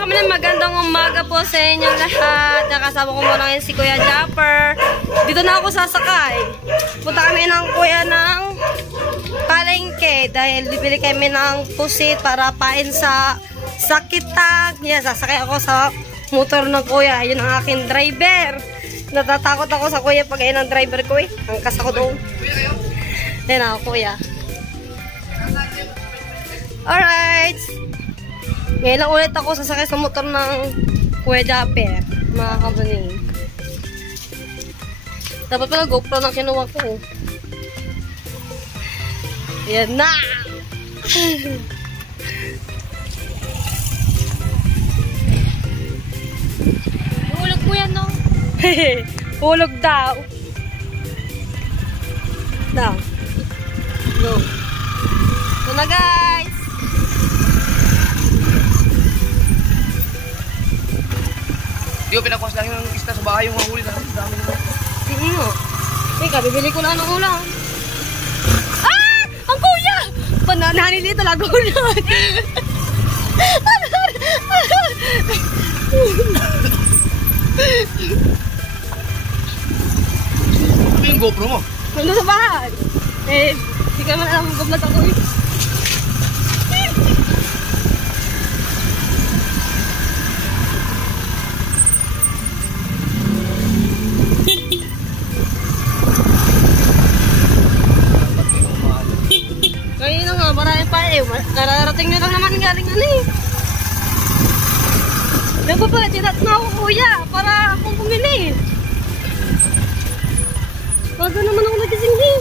kami ng magandang umaga po sa inyong lahat. Nakasama ko muna ngayon si Kuya Japper. Dito na ako sasakay. Punta kami ng kuya ng palengke dahil bibili kami ng pusit para pain sa sakitang. Yan, sasakay ako sa motor ng kuya. Yun ang aking driver. Natatakot ako sa kuya pag ayun ang driver ko eh. Angkas ako doon. Yan ako kuya. Alright. Ngayon lang ulit ako sasakay sa motor ng Kuya Japper, mga kabaning. Dapat pala GoPro na kinuha ko. Ayan na! Hulog mo yan, no? Hulog daw. Daw. Go. Ito na, guys! Di ko pinakuas lang yung isda sa bahay yung mga huli na dami naman. Hindi mo. Teka, bibili ko lang ng ulam. Ah! Ang kuya! Pananani dito, lagunan. Ano yung GoPro mo? Nandun sa bahay. Eh, hindi ka man alam kung goblat ako eh. Kanina nga, marami pa eh. Kararating nyo lang naman galing ano eh. Nagpapatinat na ako kuya para akong pumili. Bago naman ako nagising eh.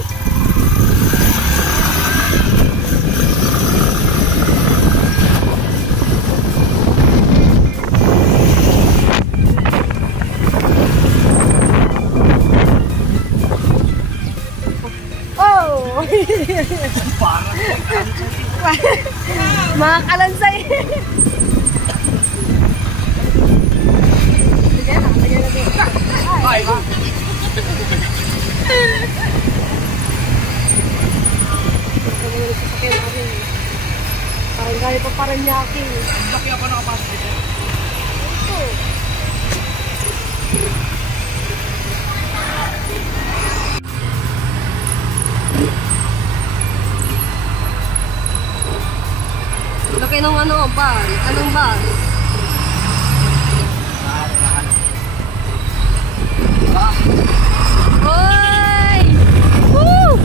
Oh! Mga kalansay. Sige na, lagyan natin. Ay! Parang galing pa Paranaque. Laki ako nakapasok dito. Ito. Laki ng ano, bus. Anong bus? Hoy! Woo!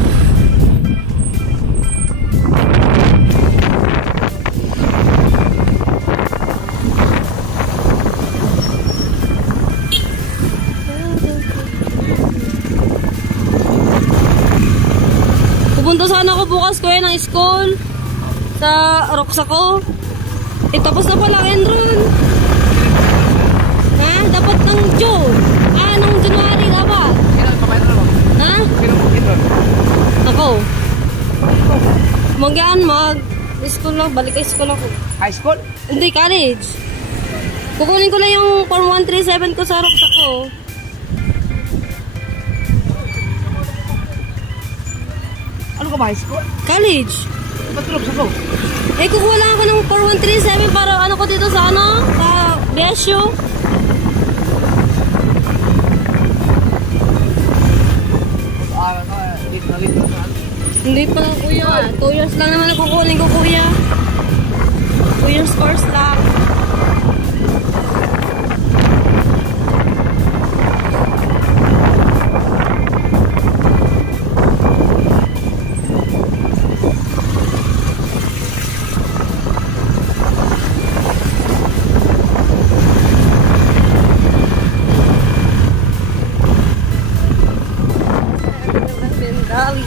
Pupunta sana ako bukas kuya ng school. Sa Roxa ko. Eh, tapos na pala Enron. Ha? Dapat ng June. Nung January dapat. Kailan pa na ba? Ha? Kailan mo Enron? Ako. Mag-school lang. Balik ay school ako. High school? Hindi, college. Kukunin ko lang yung form 137 ko sa Roxa ko. Ano ka ba high school? College. Ba't tulog sa ko? Eh, kukuha lang ako ng 4137 para ano ko dito sa ano? Sa BSU. Hindi pa lang kuya. 2 years lang naman kukunin ko kuya. 2 years course lang. Dali.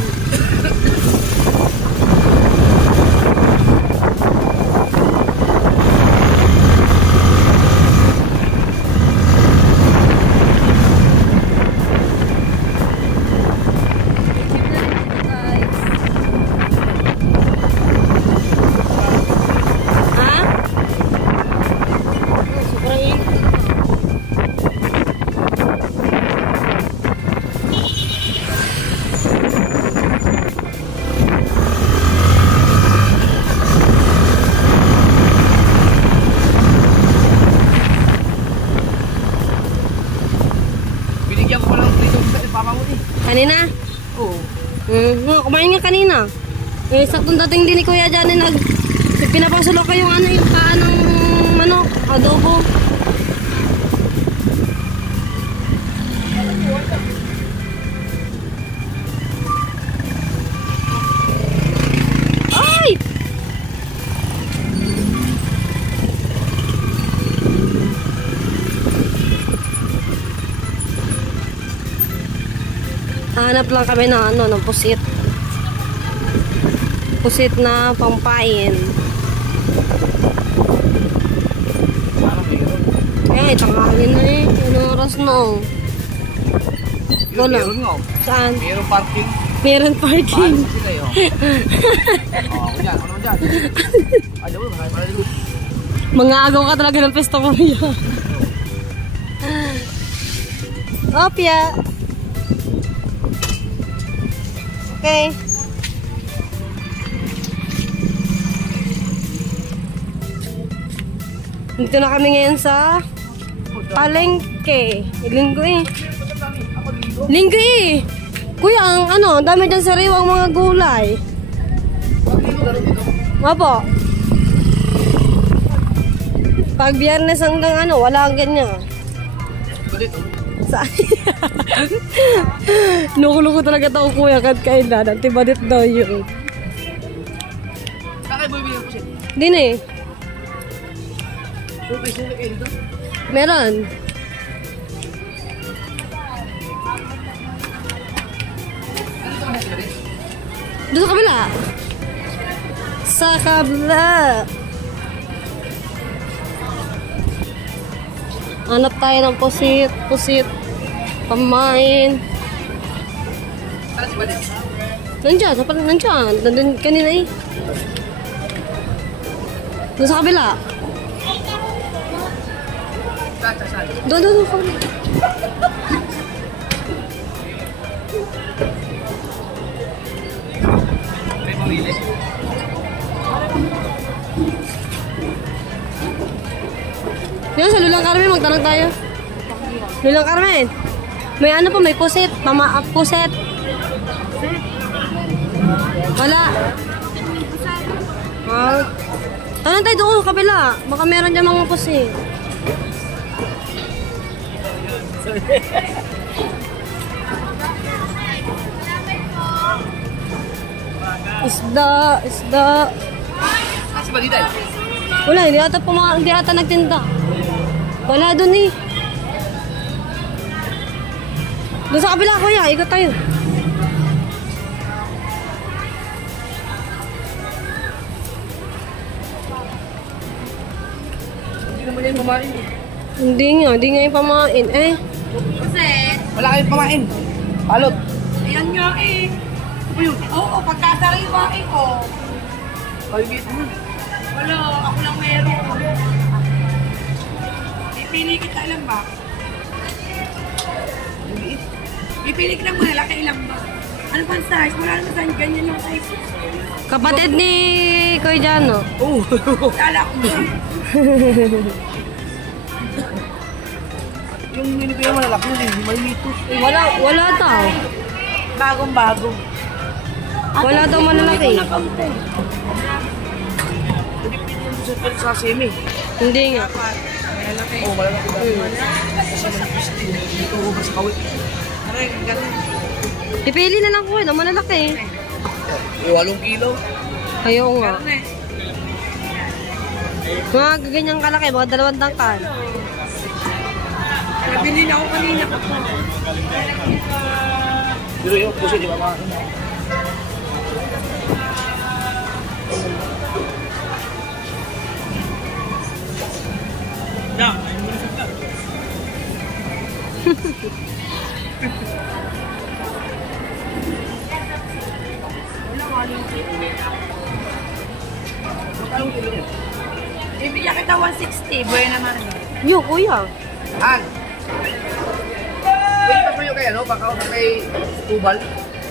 Kanina? Oo. Kumain nga kanina. Eh, saktong dating din ni Kuya dyan, pinapasulo ko yung ano, yung paa ng manok, adobo. Ay! Hanap lang kami ng ano, ng pusit. Pusit na pampain. Eh, tanghali na eh. Anong oras na? Wala. Meron nga. Saan? Meron parking. Meron parking. Paano sila yun? Ako dyan. Ano dyan? Ay, daw. Marami pala dito. Mga agaw ka talaga ng pesto ko niya. Opya. Okay. Dito na kami ngayon sa palengke. Linggo eh. Linggo eh. Kuya, ang ano, dami dyan sariwang mga gulay. Opo. Pag biyernes hanggang ano, wala ang ganyan. Saan? Nukulo ko talaga ito kuya kahit kailan. Antibadit daw yun. Saan kayo bumibili po siya? Din eh. Sulit kayo dito? Meron. Doon sa kabila. Sa kabila. Hanap tayo ng pusit. Pusit. Pamain. Saan si Badit? Nandiyan. Nandiyan. Nandun kanina eh. Doon sa kabila. Saan? Doon sa kabila. May mamili. Yan, sa Lulang Carmen, magtanong tayo. Lulang Carmen, may ano po, may pusit. Pusit. Wala. Tanong tayo doon sa kabila. Baka meron dyan mga pusit. Isda. Saan si Badit ay? Wala, hindi ata nagtinda. Wala dun eh. Doon sa kabila, kuya. Ikot tayo. Hindi naman yan pamain. Hindi nga yung pamain. Eh. Wala kayong pamain. Palot. Ayan nga eh. Ano yun? Oo, pagkasariwain ko. Kayo dito mo. Wala, ako lang meron. Pipili kita ilan ba? Pipili kita muna, laki ilan ba? Ano pang size? Wala naman saan ganyan yung size. Kapatid ni Kuya Jano. Oo. Kala ko ba? Yung minibigay mo malalaki yun, malilitos. Wala daw. Bagong-bago. Wala daw malalaki. Hindi pwede yung sa semi. Hindi nga. Oo, malalaki ba? Kasi manipis din. Dito ko ba sa kawit? Aray, ganun. Ipili na lang ko na malalaki. 8 kilo. Ayaw nga. Ganun eh. Mga ganyang kalaki, mga 2 tangkal. Nabili na ako kanina. Pero yung puso, di ba mga? Bibigyan kita 160. Buhay naman. Yo, kuya. An! Wait pa po yung kaya, no? Baka kay Tubal.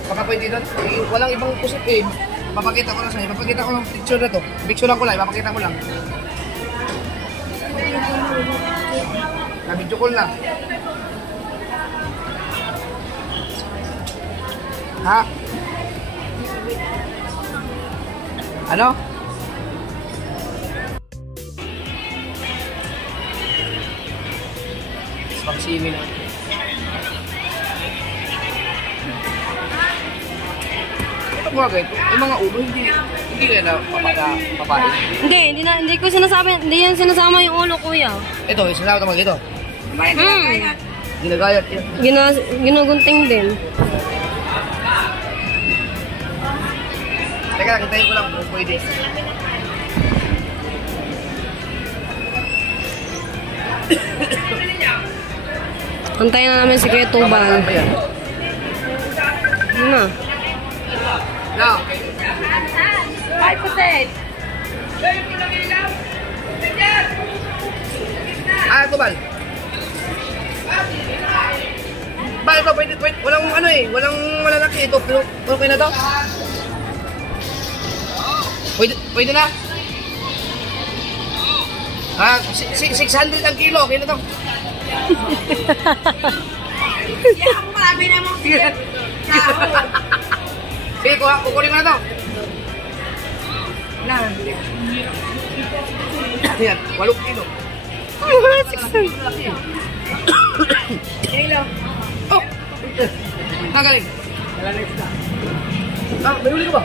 Baka pwede doon. Eh, walang ibang pusit eh. Papakita ko lang sa'yo. Papakita ko lang picture na to. Picture lang ko lang. Papakita ko lang. Na-video call na. Ha? Ano? Pagsimi na. Ito mga ganito, yung mga ulo, hindi na papain. Hindi ko sinasabi, hindi yan sinasama yung ulo, kuya. Ito, isasama ito mga dito. Ginagayat yan. Ginugunting din. Teka lang, hintayin ko lang kung pwede. Antayin na namin si Kuya Tubal. Ano yan? Yun na. Now, 5%. Tubal. Ba, ito, pwede, walang ano eh, walang malalaki ito, pero okay na to? Pwede na? 600 ang kilo, okay na to? Yan ako marami namang Sige. Sige, kukunin ko na to. Ayan, 8 kilo. 600. Oh! Nagaling. May huli ka ba?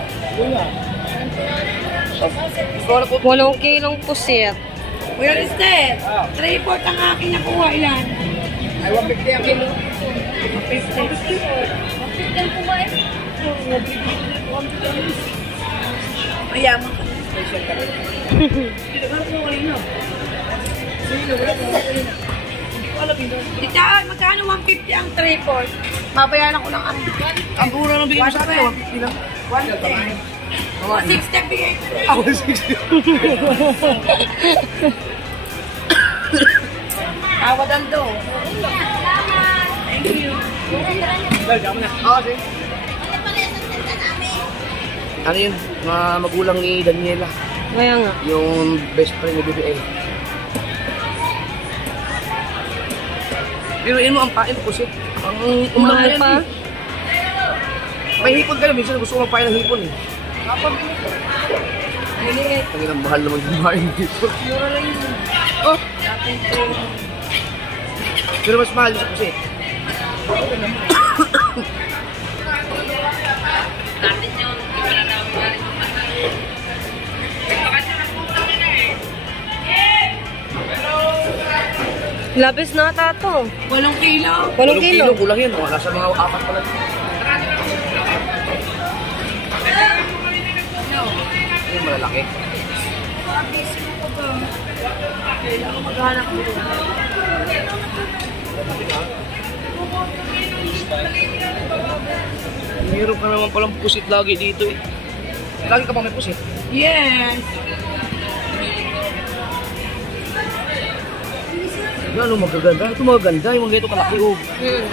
Walong kilong pusit. Kuya Listed, 3-4 ang aking nakuha. Ilan? Ay, 150 ang kilo. 150. Mayaman ka. Titaan, magkano 150 ang 3-4? Mabayaran ko lang ang Ang mura ng bigay mo sa akin, 150 lang. 160 bigay ko. Ako, 60. Awadan do. Thank you. Oo, sige. Ano yun? Mga magulang ni Daniela. Kaya nga. Yung best friend ni BBA. Biruin mo ang pain ko siya. Ang umalang Mahal na yan pa. eh. May hipon kayo. Minsan gusto ko magpain ng hipon eh. Maliit. Ang mahal naman yung pain ng hipon. Mura lang yun. Oh! Pero mas mahal siya kasi. Labis na ata to. 8 kilo. 8 kilo. Kulang yun. Oh. Nasa mga 4 pala. Yung malalaki. Kailangan maghanap mo. Meron ka naman palang pusit lagi dito eh. Lagi ka ba may pusit? Yes. Ano magaganda? Ito magaganda. Yung mga ito kalaki oh. Yan.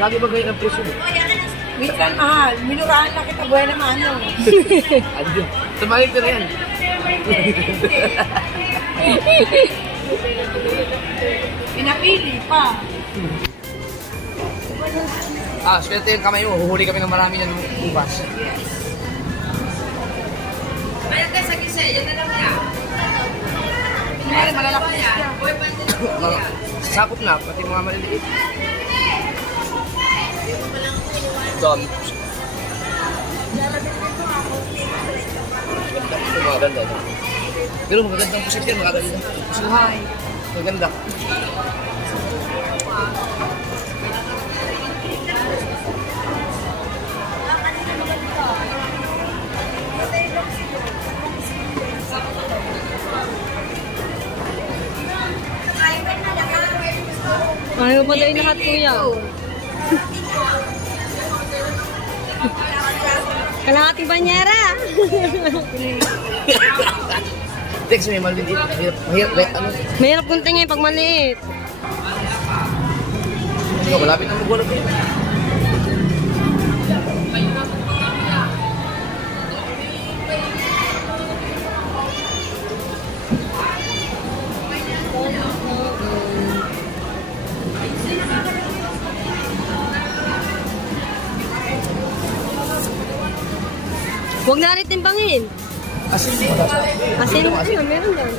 Lagi ba ganyan ang presyo mo? Minsan mahal. Minurahan lang kita. Buhay naman ano. Adiyo. Tumalit ka na yan. Pinapili pa. Swerte yung kamay mo. Huhuli kami ng marami yan ubas. Ayan ka sa gisa. Yan na lang yan. Kunyari malalaki siya. Sakop na, pati mga maliliit. Dami. Ito magaganda. Pero magagandang pusit yan, magaganda. Suhay. Maganda. Ayaw pa tayo lahat, kuya. Kalahati banyera. Text may maliliit. Mahirap, ano? Mahirap kung tingin pag maliit. Malapit na magwala ko yun. Huwag na rin timbangin. Asin din ba? Asin, ayun, meron lang.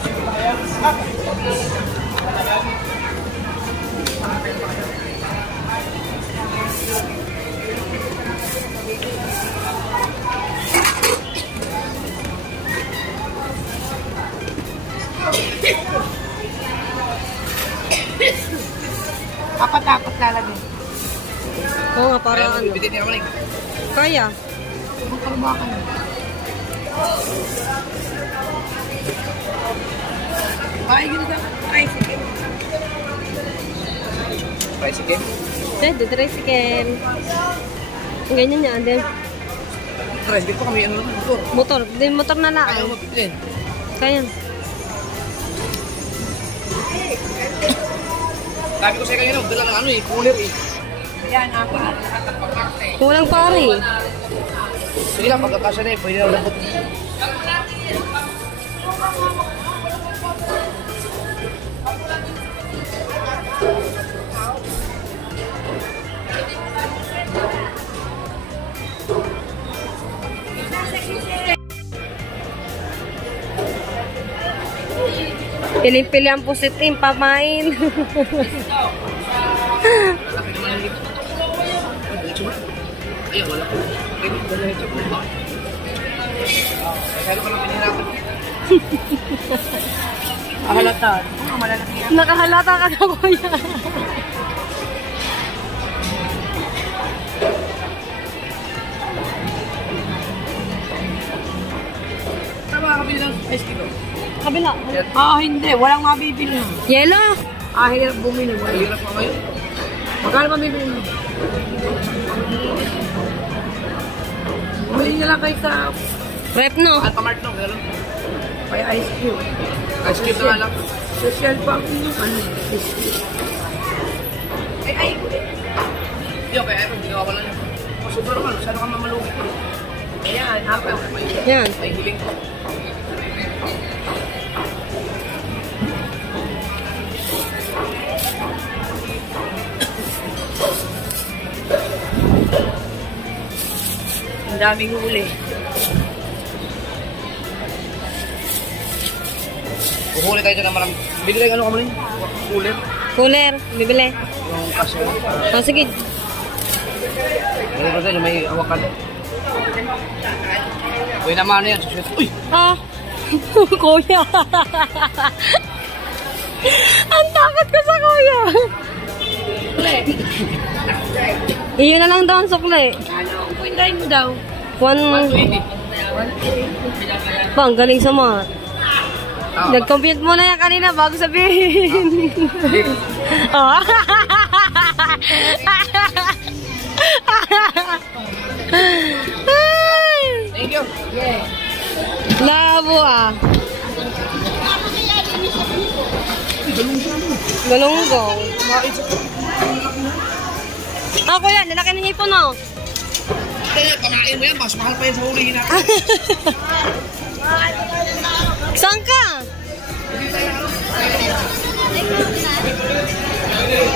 Apat-apat lalagay. Oo nga, para Kaya ano. bibitin niya naman eh. Kaya. Magkarumakan. Ay, yun ka. Ay, sige. Tricycle. The tricycle. Ganyan yan, din. Tricycle pa kami, ano naman ito. Motor. Din motor na lang. Ayaw mo bibilin. Kaya. Sabi ko sa'yo kanina, dala ng ano eh, cooler eh. Yan, apat. Kulang pare. Sige lang, pagkakasya na eh, pwede na ulabot. Piling-pili ang pusit pamain. Lalaki naman yung ito. Diretso mo. Ayun, wala ko. Pwede, diretso mo. Masyado ka lang pinahirapan. Mahalata. Malalaki yan. Nakahalata ka na, kuya. Tama ka kabili ng ice kilo. Kabila. Ah, hindi. Walang mabibili. Yellow. Ah, hirap bumili. Mahirap pa ngayon. Magkano mabibili mo? Bumili na lang kayo sa Rep, no? Alphamart no, gano'n. kaya ice cube. Ice cube na nga lang. Social pang ano, ice cube. Ay. Yo, kaya ito, ginawa ko lang yun. Super naman, masyado ka mamalugi ko. Ayan, apat. Yan. May hiling ko. Ang daming huli. Kuhuli tayo dyan ng marami. Bili tayo ano ka mo rin? Cooler. Cooler. Bibili. Yung kasya. Oh, sige. Bili ko tayo, may awakan. Uy naman ano yan, susunod. Uy! Ah. Kuya. Ang takot ko sa kuya. Iyon na lang daw ang sukli. Ano, puwintahin mo daw. 120. Ba, ang galing sa mga. Ah, Nag-compute muna yan kanina bago sabihin. Oh. Thank you. Yeah. Labo ah. Galunggong. Ah, kuya, lalaki ng hipon oh. Kaya, pamain mo yan, mas mahal pa yan sa hulihin natin. Saan ka?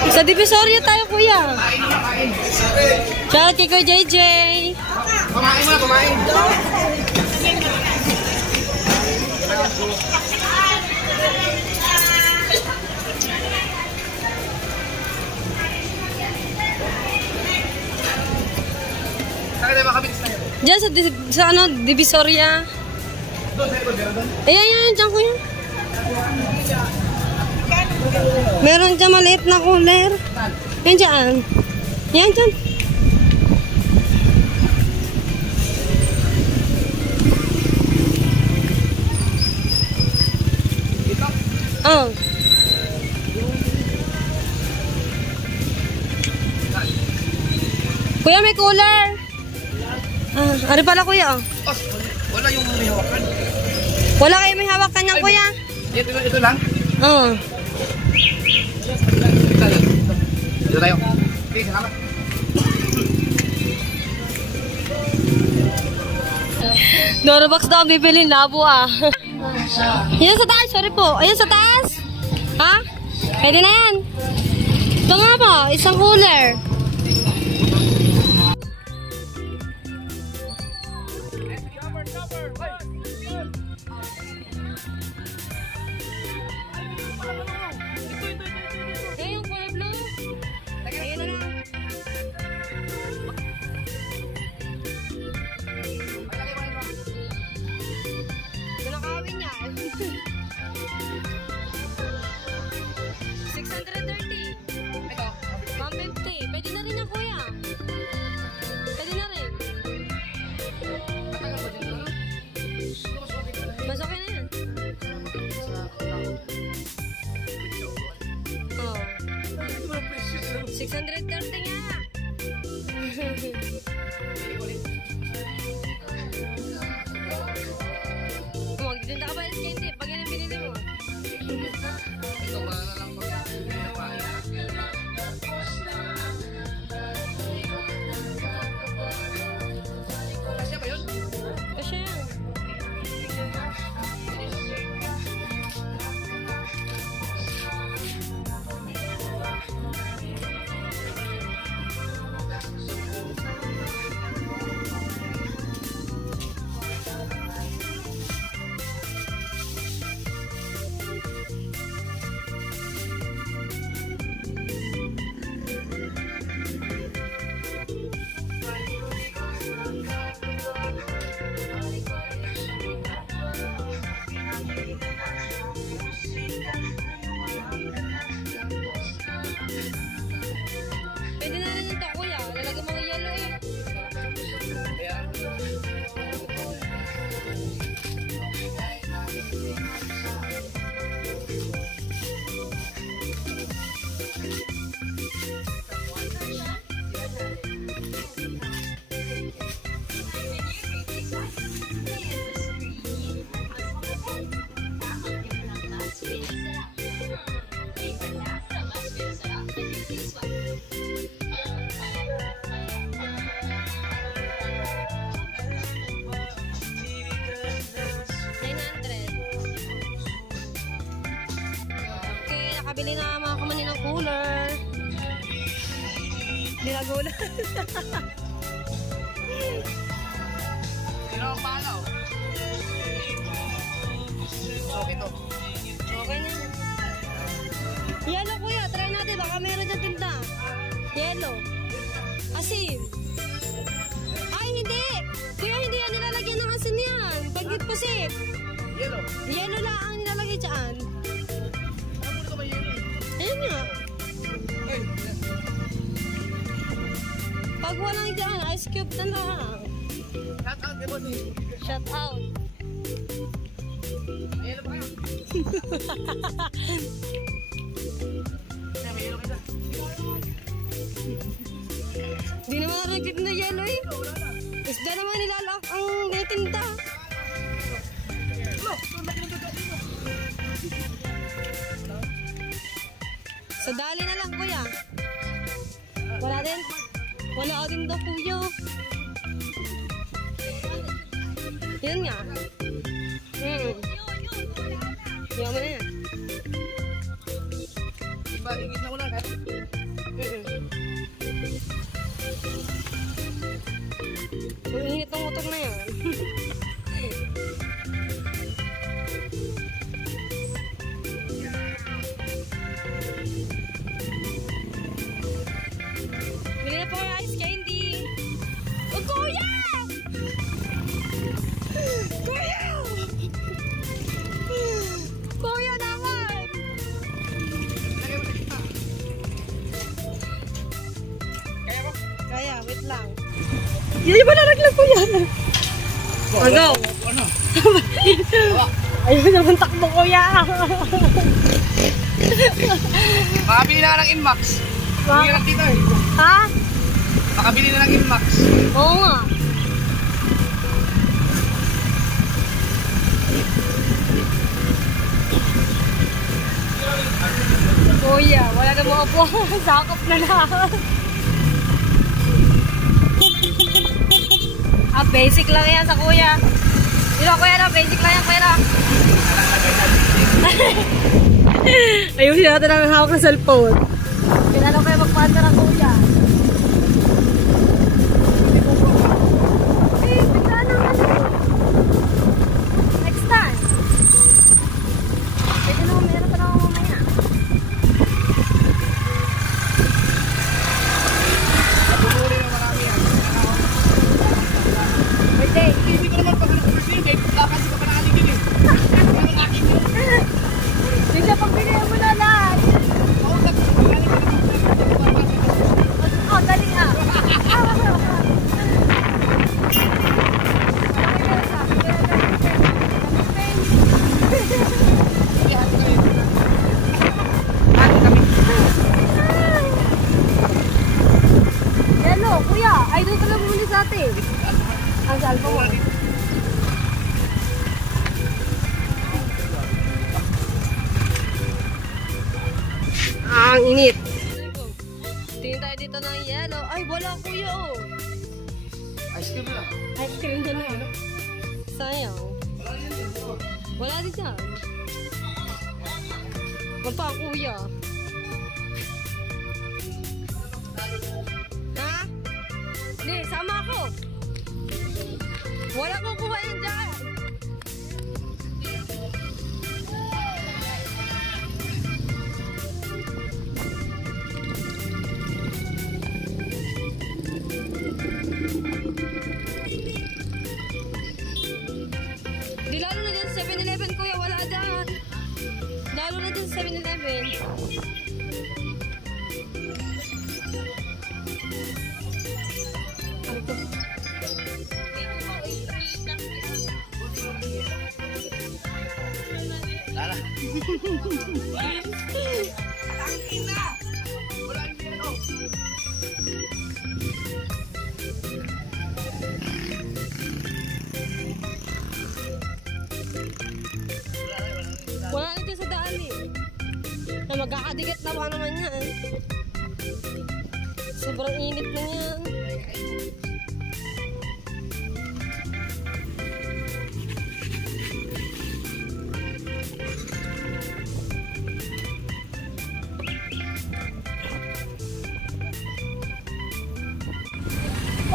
Sa Divisoria tayo, kuya. Shout out kay Kuya JJ. Pamain mo na, pamain. Saan tayo makabilis na yan? Diyan sa ano, Divisoria. Ayan, dyan kuya. Meron dyan maliit na cooler. Yan dyan. Yan dyan. Oh. Kuya, may cooler. Ah, ari pala kuya. Oh. Os, wala yung may hawakan. Wala kayo may hawakan niyan, kuya? Ito lang. Oo. Dito tayo. Okay, salamat. Dorobox daw bibilin, labo ah. Yan sa taas, sorry po. Ayan sa taas. Ha? Pwede na yan. Ito nga po, isang cooler. Pwede na rin yan, kuya. Pwede na rin. Matagal ba dito na? Mas okay na yan. Oh. 630 nga. Magdinda ka ba yung candy? Pag yan ang binili mo. Ito para na lang Kasya ba yun? Kasi yan. Pwede na rin ito, kuya. Lalagyan mga yellow eh. Kaya, Okay, nakabili na mga kumani ng cooler. Hindi nagulat. sino ang palaw? So, ito. Okay na. Yellow, kuya. Try natin. Baka meron dyan tinda. Yellow. Asin. Ay, hindi. Kuya, hindi yan nilalagyan ng asin yan. Pag-deposit. Yellow. Yellow lang ang nilalagay dyan. Ano ito ba yellow? Ayun nga. Ay, Pag walang dyan, ice cube na lang. shout out, di ba? Shut out. Yellow ba kayo? May yellow ka dyan. Di naman narinig na yellow eh. Isda naman nilalak ang tinitinda. Sa dali na lang, kuya. Wala din. Wala din daw, kuya. Yan nga. Yan mo na yan. Diba, higit na ko lang. Ang init ng motor na yan. Bili na po yung ice candy. Oh, kuya! Kuya! Kuya naman! Lagay mo sa kita. Kaya ko? Kaya, wait lang. Yay, manaraglag ko yan. Ano? Ano? Ayun naman takbo, kuya. Makabili na ka ng Inmax. Ang hirap dito eh. Ha? Makabili na ng Inmax. Oo nga. Kuya, wala na mga po. Sakop na lang. Basic lang yan sa kuya. Dito kuya na, basic lang yan kuya. Ayusin natin ang hawak ng cellphone. Kailangan kayo magpanda ng kuya. Bigla naman eh. Next time. Pwede naman, meron pa naman mamaya. Napupuli na marami yan. Pwede. Hindi ko naman pagkakas ng singay. Lakas ko pa nakaligid eh. Ang akin yun. Bigla pag binigyan mo na lahat. Ako, Ay, doon ka lang bumili sa atin. Ang sa Alpha mo. Ang init. Tingin tayo dito ng yellow. Ay, wala kuya oh. Ice cream na. Ice cream na lang. Sayang. Wala din dyan. Magpa kuya. Ha? Hindi, sama ako. Wala ko kuha yan dyan. Di lalo na dyan sa 7-Eleven kuya, wala dyan. Lalo na dyan sa 7-Eleven. Ano to? Tara. Wala na dyan sa daan eh. Na magkakadigat na ba naman yan? Sobrang init na yan.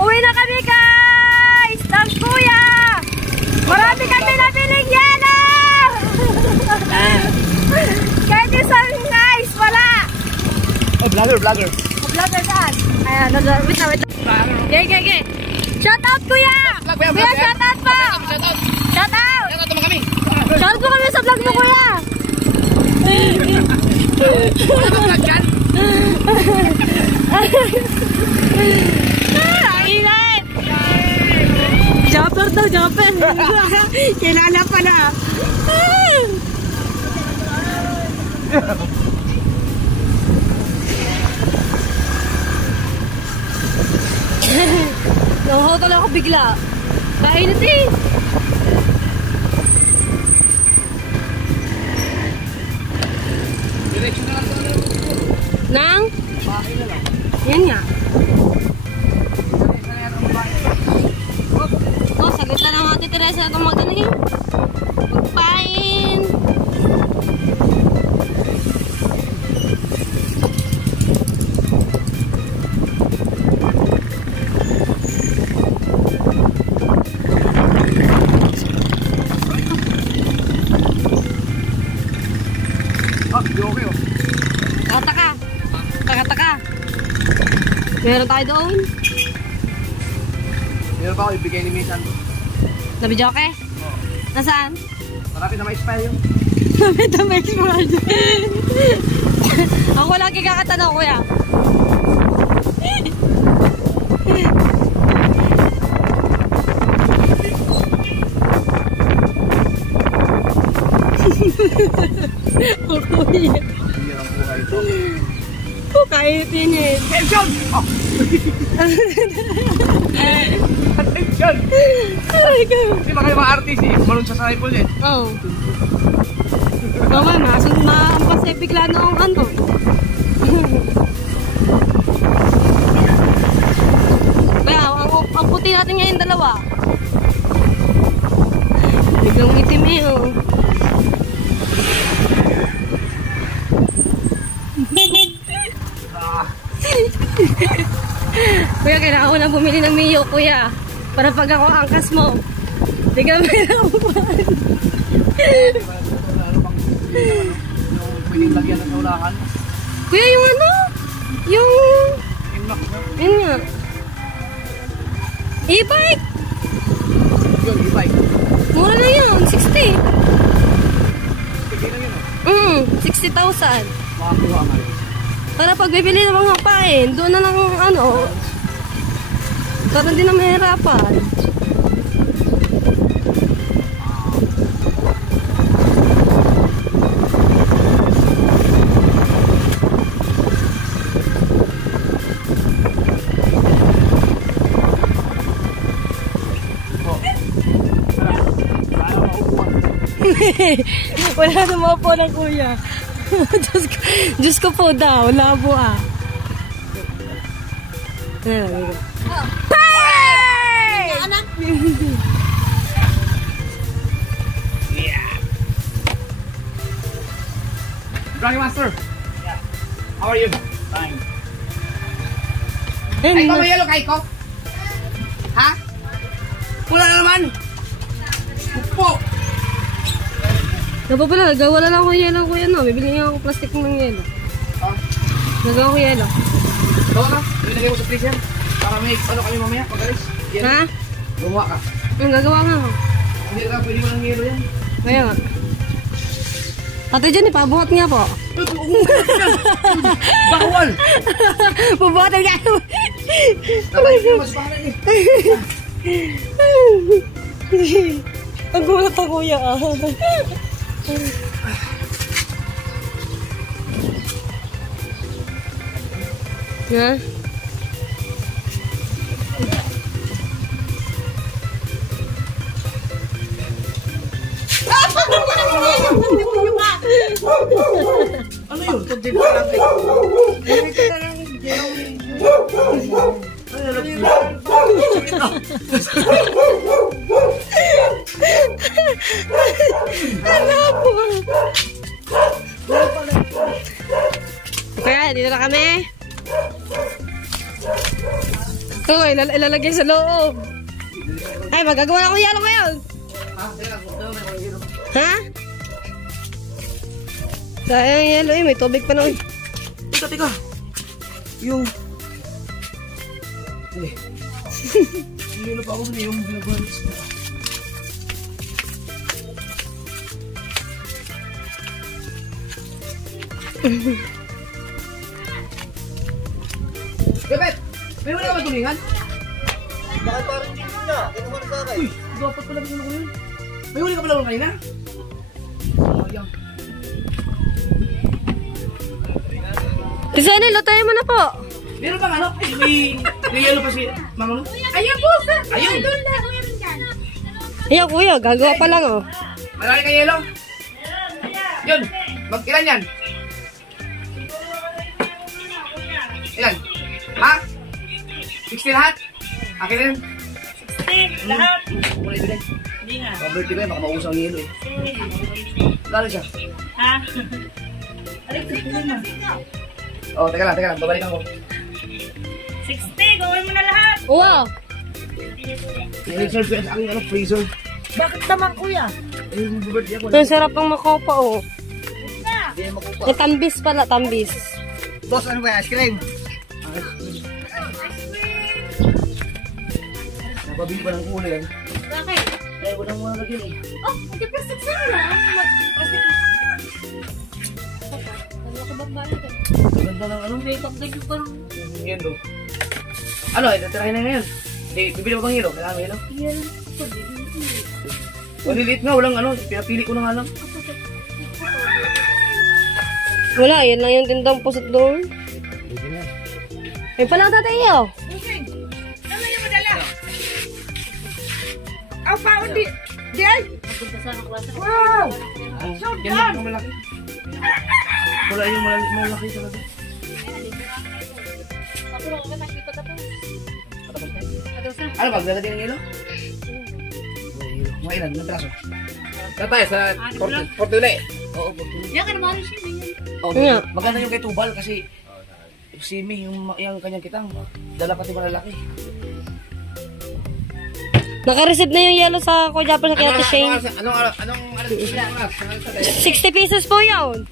Uwi na kami guys! Ng kuya! Marami kami nabiling yelo! Kahit isang guys, wala! Oh, vlogger. Vlogger saan? Ayan, wait na. Okay. Shout out kuya! Kuya, shout out po! Shout out! Shout out naman kami. Shout out po kami sa vlog mo kuya! Wala ka vlog yan? Ang init! Jumper daw, jumper! Kilala pala! Nahuhotol ako bigla. Kainit eh! Direction na lang ito. Nang? Bahay na lang. Yan nga. Isa na yan ang bahay. Oh, saglit na lang Ate Teresa itong magaling. Magpain! Ah, video okay oh. Taka. Meron tayo doon. Meron pa ako ibigay ni Misan. Nabidyo ka? Oo. Nasaan? Marapit na ma-expire yun. Nabidyo may explored. Ako lagi kakatanong kuya. Ang kuya. Hindi ang buhay ito. Kahit yun eh. Attention! Oh! Attention! Ay, ko. Hindi ba kayo mga artist eh? Marunong sa rifle eh. Oo. Tama na. Maampas eh bigla noong ano. Kaya, ang puti natin ngayon dalawa. Biglang itim eh oh. Kuya, kailangan ko na bumili ng Mio, kuya. Para pag ako angkas mo, di ka mahirapan. Yung pwedeng lagyan ng ulakan. Kuya, yung ano? Yung... Inlock na. Yun nga. E-bike! Yun, e-bike. Mura na yun, 60. Sige na yun oh. 60,000. Makakuha nga yun. Para pag bibili ng mga pain, doon na lang ano, para hindi na mahirapan. Wala naman po ng kuya. Diyos ko po daw. Labo ah. Hey! Anak! Draggy Master. How are you? Fine. Ay, ko yelo kay ko. Ha? Pula na naman. Upo. Dapat pala, nagawa na lang ako yelo kuya no. Bibili niya ako plastic ng yelo. Ah, Nagawa ko yelo. tawa ka. Ilagay mo sa freezer. Para may ano kami mamaya pag-alis. Yan. Ha? Gumawa ka. Ang gagawa nga ako. Hindi ka pwede mo ng yelo yan. Kaya nga. Ate dyan, ipabuhat nga po. Bawal. Pabuhatan nga. Tatay ka mas bahalan eh. Ang gulat ang kuya ah. Ha? Ano yun? Hindi mo lang eh. Kaya, dito na kami. Oo, ilalagay sa loob. Ay, magagawa na akong yelo ngayon. Ha? Sayang yelo eh, may tubig pa noon. Teka. Yung... Hindi. Hindi na pa ako yung binagawa. Bebet! May wala ka ba tulingan? Bakit parang hindi mo na? Kinuha na sa akin. Uy! Dapat pala ko yun. May huli ka pala kanina? Sayang. Kasi ano, lutayin mo na po. Meron bang ano? May yelo pa si mama mo? Ayun po, sir. Ayun! Doon na, meron dyan. Ayan kuya, gagawa pa lang oh. Malaki ka yelo? Yun! Ilan yan? Ilan? Ha? 60 lahat? Akin rin? 60, lahat. Muna ibigay. Hindi nga. Pabirti ko yan, baka mausang ni yelo eh. Lalo siya. Ha? Aray, tutuloy mo. Oh, teka lang, babalikan ko. 60, gawin mo na lahat. Wow! I-reserve ko yan sa aking ano, freezer. Bakit naman, kuya? Ayun, babirti ako. Ang sarap ng makopa oh. Hindi na makupa. May tambis pala, tambis. Boss, ano ba yan? Ice cream? Nababili pa ng kulay yan. Bakit? Eh, walang mga lagyan eh. Oh, hindi plastic sa'yo lang. Plastic. Ano ka bang bayad eh? Ganda ng ano? May pagdayo pa rin. Yelo. Ano, itatirahin na ngayon. Hindi, bibili mo bang yelo? Kailangan mo yelo? Yan. Maliliit nga, walang ano. Pinapili ko na nga lang. Wala, yan lang yung tindang pusot doon. Pwede na. Ay pala tatay iyo. Using. Ano yung madala? Ang paon di. Di ay. Wow. So Yan lang yung malaki. Wala yung malaki talaga. Ano ba? Gagawin ng yelo? Mga ilan? Ilang piraso? Tatay, sa Portule. Oo, Portule. Yan ka naman siya. Oh, Yeah. maganda yung kay Tubal kasi si Mi, yung kanyang kitang, dala pati malalaki. Naka-receive na yung yelo sa Kuya Japper sa Kinati Shane. Anong oras? 60 pieces po yun.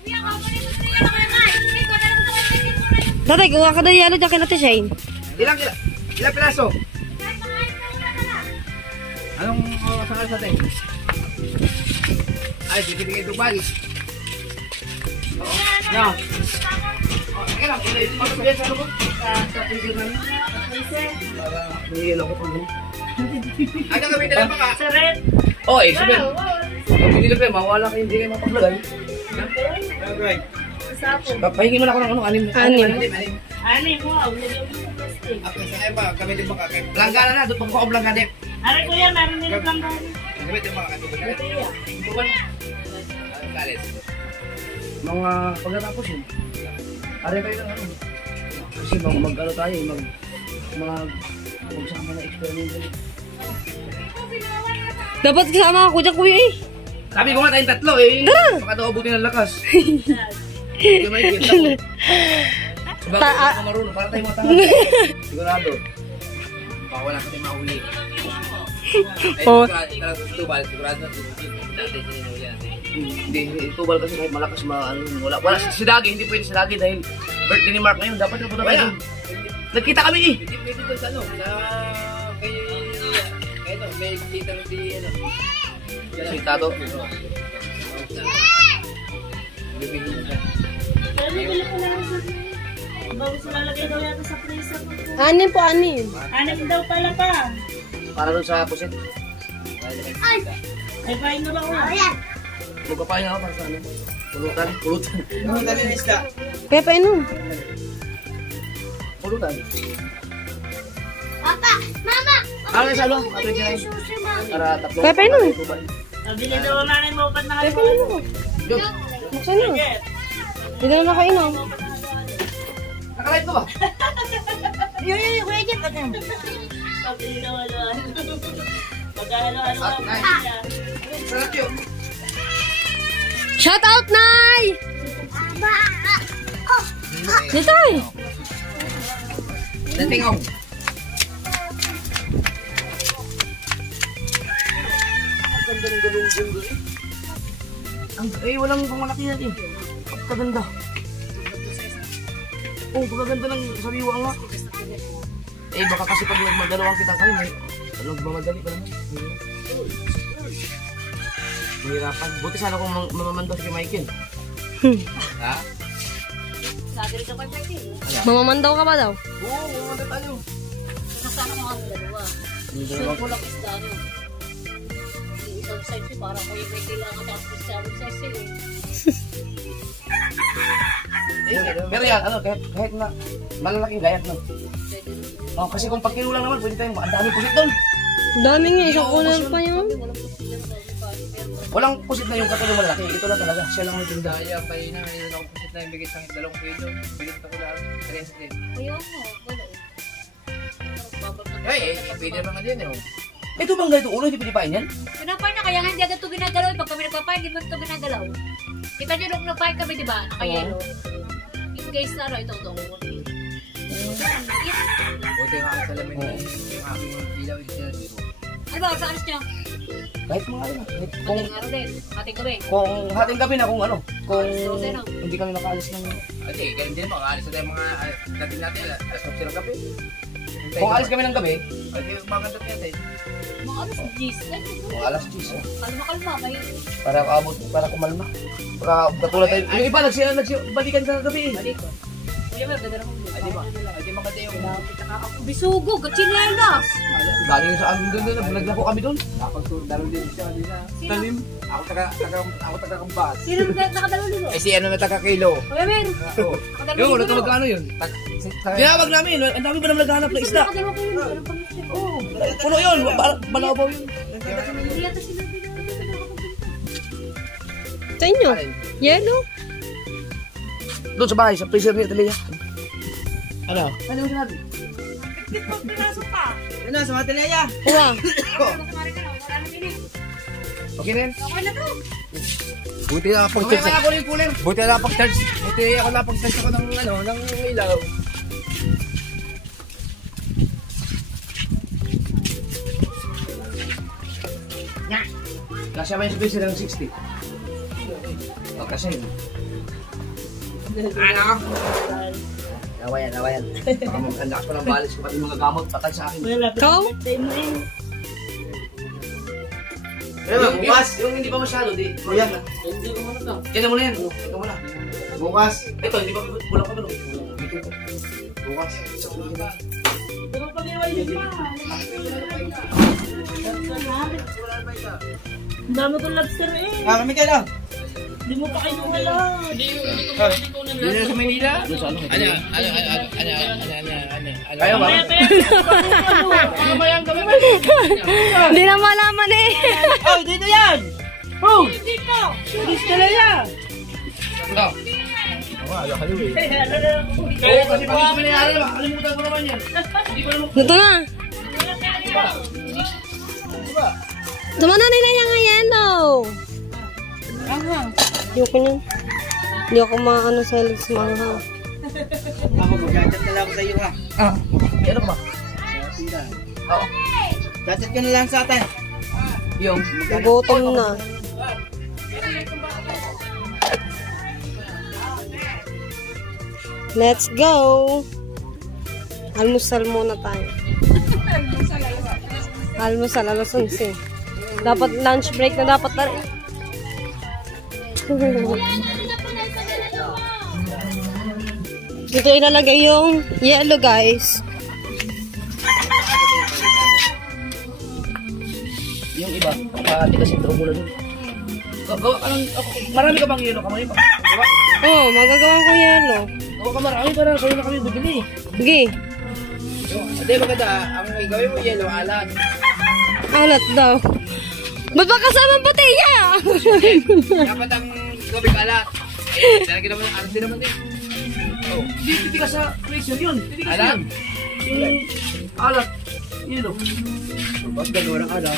Tatay, gawa ka na yelo dyan Kinati Shane. Ilang piraso? Anong oras ang alas natin? Ay, bigay Tubal. No. Teka lang, pasok yan sa ano ko? Sa freezer namin. Para may yelo ko pag ay, gagawin nila mga. Sa red. Oh, eh, sabihin. Pag pinili ko yan, mawala kayo, hindi kayo mapaglagay. Alright. Pahingin mo na ako ng ano, anim. Anim. Ano yung wow? Lagyan mo ng plastic. At sa akin ba, kami din baka kayo. Blanggana na, doon pagkuha ko blanggana. Aray kuya, meron din lang gano'n. Kami din baka kayo. Mga pagkatapos yun. Are kayo ng ano. Kasi mag-ano tayo, magsama na experiment. Dapat kasama ako dyan, kuya eh. Sabi ko nga tayong tatlo eh. Baka daw abutin ng lakas. Hindi may kita ko. Sabag ko ka marunong, para tayo matanga. Sigurado. Baka wala ka tayo mahuli. Oh. Tubal, sigurado na hindi, tubal kasi kahit malakas wala si Dagi, hindi pwede si Dagi dahil birthday ni Mark ngayon, dapat na punta tayo. Nagkita kami eh. Hindi pwede doon sa ano, may kitang si ano. Si Tato. Bago sila lagay daw yata sa freezer. Anim po, anim. Anim daw pala pa. Para doon sa pusit. Ay, pahin na ba ko? Magpapahin ako para sa ano. Pulutan. Ano dali na isda? Kaya pa inom. Pulutan. Papa, Mama! Ano sa ano? Ato yung Susi, Mama! para tatlo. Kaya pa inom. Nabili daw ang nanay mo pa Kaya pa inom. Buksan nyo. Hindi na nakainom. Nakalive ko ba? Yun, kuya Jeff. Pabili daw ano. Pagkahalo-halo At ang nice. pamilya. Sarap yun. Shout out, Nay! Dito eh. Datingong. Ang ganda ng galunggong doon eh. Walang malaki yan eh. Ang kaganda. Oh, pagkaganda ng sariwa nga. Eh, baka kasi pag magdalawang kitang kami, magmamadali pa naman. Mahirapan. Buti sana kung mamamandaw si Michael. Ha? Mamamandaw ka ba daw? Oo, mamamanda tayo. Nasaan ang mga dalawa? Sure ko lang isda nyo. Yung isang size para ko yung may kailangan tapos sa size eh. Pero yan, ano, kahit na malalaking gayat, no? Oh, kasi kung pag kilo lang naman, pwede tayong ang dami pusit doon. Dami nga, isang kulang pa yun. Walang pusit na yung katulong malaki. Ito lang talaga. Siya lang may tinda. Kaya pa yun na, mayroon akong pusit na yung bigit ng 2 kilo. Bigit ako lang. 3 Ayaw mo, wala eh. Ay, pwede naman din eh. Ito bang ganito ulo? Hindi pwede pain yan? Pinapay na kaya nga hindi agad ito ginagalaw. Pag kami nagpapay, hindi mo ito ginagalaw. Kita nyo nung nagpay kami, di ba? Nakayelo. Yung guys na ito. Buti nga ang salamin na yung aking ilaw yung dito. Ano ba, saan nyo? Kahit mga ano. Kung araw din, ating gabi. Kung hating gabi na kung ano. Kung Susi, no? hindi kami nakaalis ng... Ate, ganun din mga alis na tayo mga dating natin alas 11 ng gabi. Kung alis kami ng gabi, Ate, maganda tayo tayo. Mga alas 10. kung alas 10. Kalma, may Para abot, para kumalma. Para katulad tayo. Yung iba, nagsibalikan sa gabi eh. balik ko. Kuya, may ganda naman. Ate, maganda yung Bisugo, gachinelas. Galing sa amin doon, naglako kami doon. ako dalang din siya din na talim. Ako taga-kambas. Sino nakadalaw dito? Eh si ano na taga-kilo. Kuya, men. Oo. Nakadalaw dito. magkano yun? Tinawag namin, ang dami ba naman naghahanap ng isda? Nakadalaw ko yun. Ano pang isip? Oo. Puno yun, balabaw yun. Hindi yata sila Sa inyo? Yellow? Doon sa bahay, sa freezer ni Atelia. Ano? Ano mo sinabi? Ano, sa mga Atelia? Uwa. Okay na yan? Buti na pag Mamaya mga kuling-kuling. Buti na pag-charge. Buti ako na pag-charge ako ng ano, ng ilaw. Kasi may freezer ng 60. O, kasi yun. Ano? Awayan. Baka magkandakas pa ng balis ko pati mga gamot patay sa akin. Ikaw? Pero bukas, yung hindi pa masyado, di. Yan na. Yan na muna yan. Ito muna. Bukas. Ito, hindi pa bulang pa gano'n. Bukas. Ang dami kong lobster eh. Kami kayo lang. Hindi mo pa kayo wala. Dito sa Manila? Ano? Kaya ba? Hindi na malaman eh. Oh, dito yan! Oh! Pulis ka na yan! Ito. Oo, kasi pag ito manayari, kalimutan ko naman yan. Hindi ko naman... Ito na. Tumana nila yung yellow. Ayoko niyan. Hindi ako maano sa legs mga. Ako, mag-chat na lang ako sa iyo ha. Ah, ano ba? Oo. Chat ka na lang sa atin. Yung... Nagutom na. Let's go! Almusal muna tayo. Almusal, alas 11. Dapat lunch break na dapat na rin. Dito ilalagay yung yellow, guys. Yung iba, tigasin daw muna dun. Gawa ka lang, marami ka bang yelo? Kamay pa? Gawa? Oh, magagawa ko yellow. Gawa ka marami para sa'yo na kami bibili. Sige. Hindi, maganda. Ang gawin mo yelo, alat. Alat daw. Ba't ba kasama ang botella? Dapat ang gawin alat. Lalagyan naman yung alat din naman din. Oh. Hindi, titigas sa freezer yun. Titigas yun. Alat. Yelo. Ba't gano'n ang anak?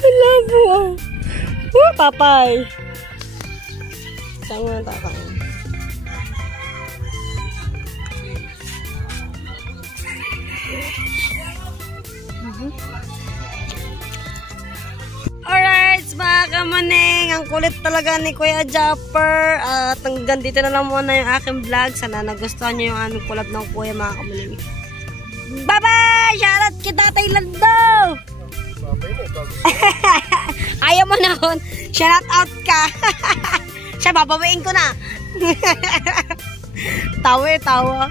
Wala po. Papay. Saan mo na takain? Alright, mga kamaning. Ang kulit talaga ni Kuya Japper. At hanggang dito na lang muna yung aking vlog. Sana nagustuhan nyo yung aming collab ng Kuya, mga kamaning. Bye-bye! Shoutout kita, Taylando! Ayaw mo na hon. Shout out ka. Siya, babawiin ko na. Tawa.